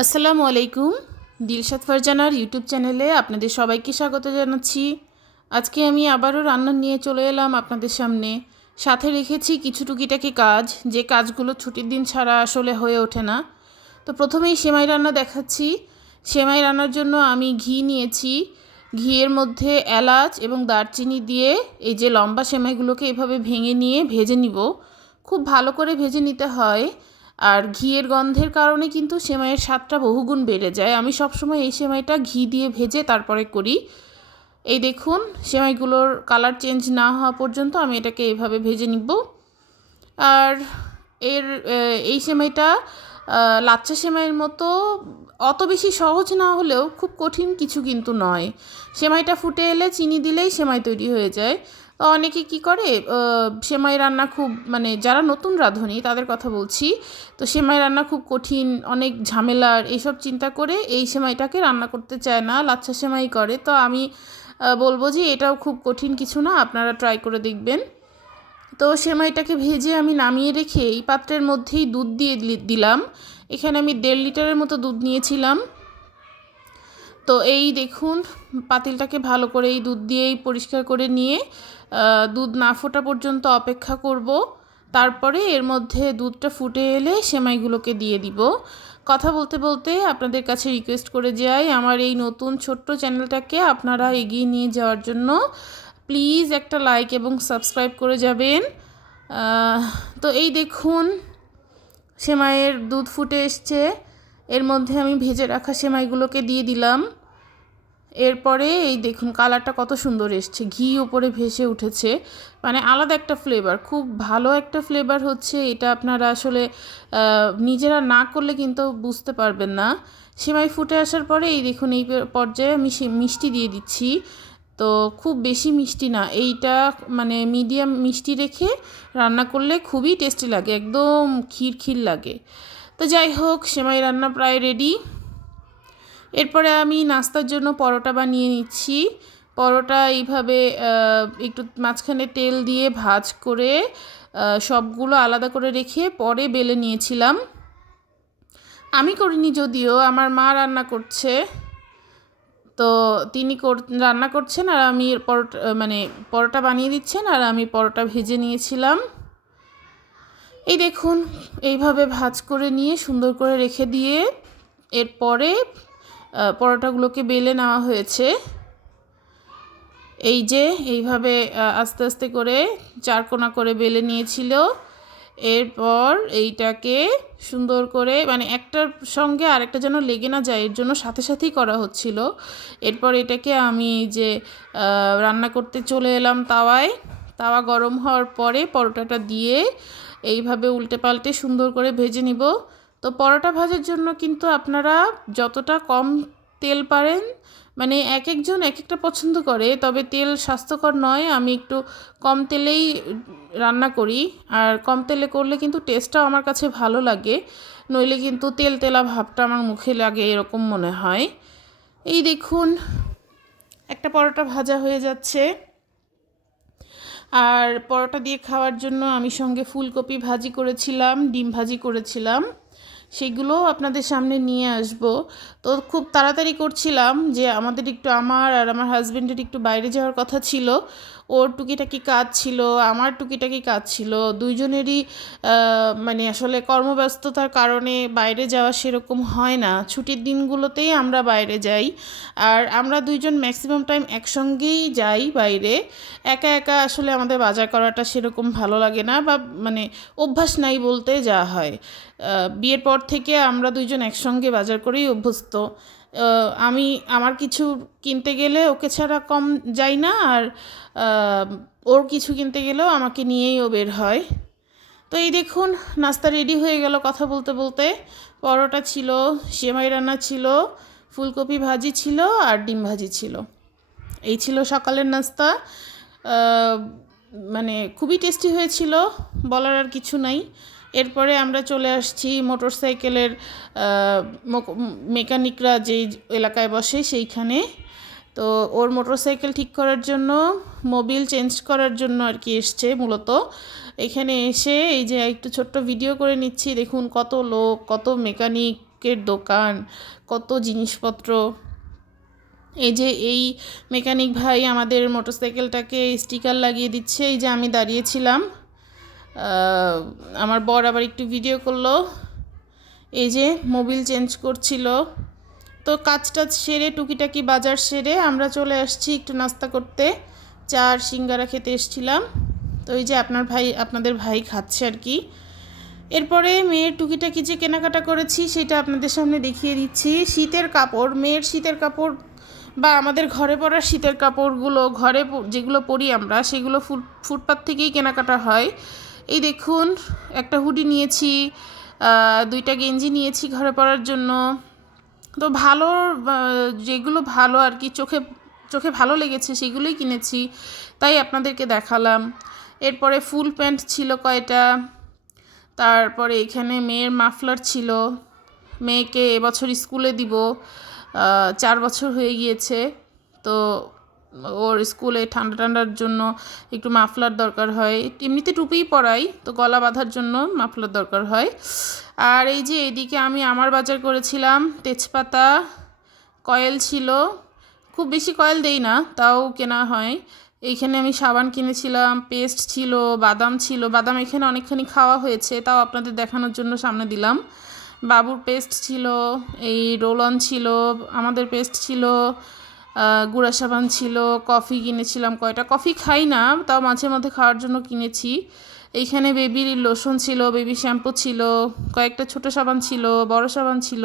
আসসালামু আলাইকুম। দিলশাদ ফারজানার ইউটিউব চ্যানেলে আপনাদের সবাইকে স্বাগত জানাচ্ছি। আজকে আমি আবারও রান্না নিয়ে চলে এলাম আপনাদের সামনে। সাথে রেখেছি কিছু টুকিটাকি কাজ, যে কাজগুলো ছুটির দিন ছাড়া আসলে হয়ে ওঠে না। তো প্রথমেই সেমাই রান্না দেখাচ্ছি। সেমাই রান্নার জন্য আমি ঘি নিয়েছি। ঘিয়ের মধ্যে এলাচ এবং দারচিনি দিয়ে এই যে লম্বা সেমাইগুলোকে এভাবে ভেঙে নিয়ে ভেজে নিব। খুব ভালো করে ভেজে নিতে হয়। আর ঘিয়ের গন্ধের কারণে কিন্তু সেমাইয়ের স্বাদটা বহুগুণ বেড়ে যায়। আমি সবসময় এই সেমাইটা ঘি দিয়ে ভেজে তারপরে করি। এই দেখুন, সেমাইগুলোর কালার চেঞ্জ না হওয়া পর্যন্ত আমি এটাকে এভাবে ভেজে নিব। আর এর এই সেমাইটা লাচ্চা সেমাইয়ের মতো অত বেশি সহজ না হলেও খুব কঠিন কিছু কিন্তু নয়। সেমাইটা ফুটে এলে চিনি দিলেই সেমাই তৈরি হয়ে যায়। অনেকে কি করে সেমাই রান্না খুব মানে যারা নতুন রাঁধুনি তাদের কথা বলছি, তো সেমাই রান্না খুব কঠিন, অনেক ঝামেলার, এইসব চিন্তা করে এই সেমাইটাকে রান্না করতে চায় না, লাচ্ছা সেমাই করে। তো আমি বলব যে এটাও খুব কঠিন কিছু না, আপনারা ট্রাই করে দেখবেন। তো সেমাইটাকে ভেজে আমি নামিয়ে রেখে এই পাত্রের মধ্যেই দুধ দিয়ে দিলাম। এখানে আমি দেড় লিটারের মতো দুধ নিয়েছিলাম। তো এই দেখুন, পাতিলটাকে ভালো করে এই দুধ দিয়েই পরিষ্কার করে নিয়ে দুধ না ফোটা পর্যন্ত অপেক্ষা করব। তারপরে এর মধ্যে দুধটা ফুটে এলে সেমাইগুলোকে দিয়ে দিব। কথা বলতে বলতে আপনাদের কাছে রিকোয়েস্ট করে যাই, আমার এই নতুন ছোট্ট চ্যানেলটাকে আপনারা এগিয়ে নিয়ে যাওয়ার জন্য। প্লিজ একটা লাইক এবং সাবস্ক্রাইব করে যাবেন। তো এই দেখুন, সেমাইয়ের দুধ ফুটে এসছে। এর মধ্যে আমি ভেজে রাখা সেমাইগুলোকে দিয়ে দিলাম। এরপরে এই দেখুন কালারটা কত সুন্দর এসছে। ঘি উপরে ভেসে উঠেছে। মানে আলাদা একটা ফ্লেভার খুব ভালো একটা ফ্লেভার হচ্ছে। এটা আপনারা আসলে নিজেরা না করলে কিন্তু বুঝতে পারবেন না। সেমাই ফুটে আসার পরে এই দেখুন এই পর্যায়ে আমি মিষ্টি দিয়ে দিচ্ছি। তো খুব বেশি মিষ্টি না, এইটা মানে মিডিয়াম মিষ্টি রেখে রান্না করলে খুবই টেস্টি লাগে, একদম ক্ষীর ক্ষীর লাগে। তো যাই হোক, সেমাই রান্না প্রায় রেডি এরপরে আমি নাস্তার জন্য পরোটা বানিয়ে নিচ্ছি। পরোটা এইভাবে একটু মাঝখানে তেল দিয়ে ভাজ করে সবগুলো আলাদা করে রেখে পরে বেলে নিয়েছিলাম। আমি করিনি যদিও, আমার মা রান্না করছে। তো তিনি রান্না করছেন আর আমি পরোটা মানে পরোটা বানিয়ে দিচ্ছেন আর আমি পরোটা ভেজে নিয়েছিলাম। এই দেখুন, এইভাবে ভাজ করে নিয়ে সুন্দর করে রেখে দিয়ে এরপরে পরোটাগুলোকে বেলে নেওয়া হয়েছে। এই যে এইভাবে আস্তে আস্তে করে চারকোনা করে বেলে নিয়েছিল। এরপর এইটাকে সুন্দর করে মানে একটার সঙ্গে আরেকটা যেন লেগে না যায়, এর জন্য সাথে সাথেই করা হচ্ছিল। এরপর এটাকে আমি যে রান্না করতে চলে এলাম তাওয়ায়। তাওয়া গরম হওয়ার পরে পরোটাটা দিয়ে এইভাবে উল্টে পাল্টে সুন্দর করে ভেজে নিব। তো পরোটা ভাজার জন্য কিন্তু আপনারা যতটা কম তেল পারেন মানে এক একজন এক একটা পছন্দ করে, তবে তেল স্বাস্থ্যকর নয়, আমি একটু কম তেলেই রান্না করি। আর কম তেলে করলে কিন্তু টেস্টটাও আমার কাছে ভালো লাগে, নইলে কিন্তু তেল তেলা ভাবটা আমার মুখে লাগে এরকম মনে হয়। এই দেখুন, একটা পরোটা ভাজা হয়ে যাচ্ছে। আর পরোটা দিয়ে খাওয়ার জন্য আমি সঙ্গে ফুলকপি ভাজি করেছিলাম, ডিম ভাজি করেছিলাম। সেগুলো আপনাদের সামনে নিয়ে আসব। তো খুব তাড়াতাড়ি করছিলাম যে আমাদের একটু আমার আর আমার হাজব্যান্ডের একটু বাইরে যাওয়ার কথা ছিল। ওর টুকিটাকি কাজ ছিল, আমার টুকিটাকি কাজ ছিল। দুইজনেরই মানে আসলে কর্মব্যস্ততার কারণে বাইরে যাওয়া সেরকম হয় না। ছুটির দিনগুলোতেই আমরা বাইরে যাই। আর আমরা দুইজন ম্যাক্সিমাম টাইম একসঙ্গেই যাই বাইরে। একা একা আসলে আমাদের বাজার করাটা সেরকম ভালো লাগে না বা মানে অভ্যাস নাই বলতে যা হয়। বিয়ের পর থেকে আমরা দুইজন একসঙ্গে বাজার করেই অভ্যস্ত। আমি, আমার কিছু কিনতে গেলে ওকে ছাড়া কম যাই না আর ওর কিছু কিনতে গেলেও আমাকে নিয়েই ও বের হয়। তো এই দেখুন, নাস্তা রেডি হয়ে গেল কথা বলতে বলতে। পরোটা ছিল, সেমাই রান্না ছিল, ফুলকপি ভাজি ছিল আর ডিম ভাজি ছিল। এই ছিল সকালের নাস্তা। মানে খুবই টেস্টি হয়েছিল, বলার আর কিছু নাই। এরপরে আমরা চলে আসছি মোটর সাইকেলের মেকানিকরা যেই এলাকায় বসে সেইখানে। তো ওর মোটর সাইকেল ঠিক করার জন্য, মোবিল চেঞ্জ করার জন্য আর কি এসছে মূলত। এখানে এসে এই যে একটু ছোট্ট ভিডিও করে নিচ্ছি, দেখুন কত লোক, কত মেকানিকের দোকান, কত জিনিসপত্র। এই যে এই মেকানিক ভাই আমাদের মোটরসাইকেলটাকে স্টিকার লাগিয়ে দিচ্ছে, এই যে আমি দাঁড়িয়েছিলাম আমার বর আবার একটু ভিডিও করল। এই যে মোবিল চেঞ্জ করছিল। তো কাজ টাজ সেরে, টুকিটাকি বাজার সেরে আমরা চলে আসছি একটু নাস্তা করতে। চা আর সিঙ্গারা খেতে এসেছিলাম। তো এই যে আপনার ভাই, আপনাদের ভাই খাচ্ছে আর কি। এরপরে মেয়ের টুকিটাকি যে কেনাকাটা করেছি সেটা আপনাদের সামনে দেখিয়ে দিচ্ছি। শীতের কাপড়, মেয়ের শীতের কাপড় বা আমাদের ঘরে পরা শীতের কাপড়গুলো, ঘরে যেগুলো পরি আমরা, সেগুলো ফুট ফুটপাত থেকেই কেনাকাটা হয়। এই দেখুন, একটা হুডি নিয়েছি দুইটা গেঞ্জি নিয়েছি ঘরে পরার জন্য। তো ভালো যেগুলো ভালো আর কি, চোখে চোখে ভালো লেগেছে সেগুলোই কিনেছি, তাই আপনাদেরকে দেখালাম। এরপরে ফুল প্যান্ট ছিল কয়টা, তারপরে এখানে মেয়ের মাফলার ছিল, মেয়েকে এবছর স্কুলে দিব চার বছর হয়ে গিয়েছে, তো ওর স্কুলে ঠান্ডা ঠান্ডার জন্য একটু মাফলার দরকার হয়। এমনিতে টুপিই পরাই, তো গলা বাঁধার জন্য মাফলার দরকার হয়। আর এই যে এদিকে আমি আমার বাজার করেছিলাম, তেজপাতা, কয়েল ছিল। খুব বেশি কয়েল দেই না, তাও কেনা হয়। এইখানে আমি সাবান কিনেছিলাম, পেস্ট ছিল, বাদাম ছিল। বাদাম এখানে অনেকখানি খাওয়া হয়েছে, তাও আপনাদের দেখানোর জন্য সামনে দিলাম। বাবুর পেস্ট ছিল, এই রোল অন ছিল, আমাদের পেস্ট ছিল গুঁড়া সাবান ছিল, কফি কিনেছিলাম, কয়টা? কফি খাই না, তাও মাঝে মধ্যে খাওয়ার জন্য কিনেছি। এইখানে বেবির লোশন ছিল, বেবি শ্যাম্পু ছিল, কয়েকটা ছোট সাবান ছিল, বড় সাবান ছিল।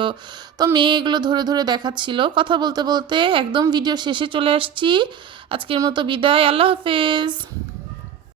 তো মেয়ে এগুলো ধরে ধরে দেখাচ্ছিল। কথা বলতে বলতে একদম ভিডিও শেষে চলে আসছি। আজকের মতো বিদায়, আল্লাহ হাফেজ।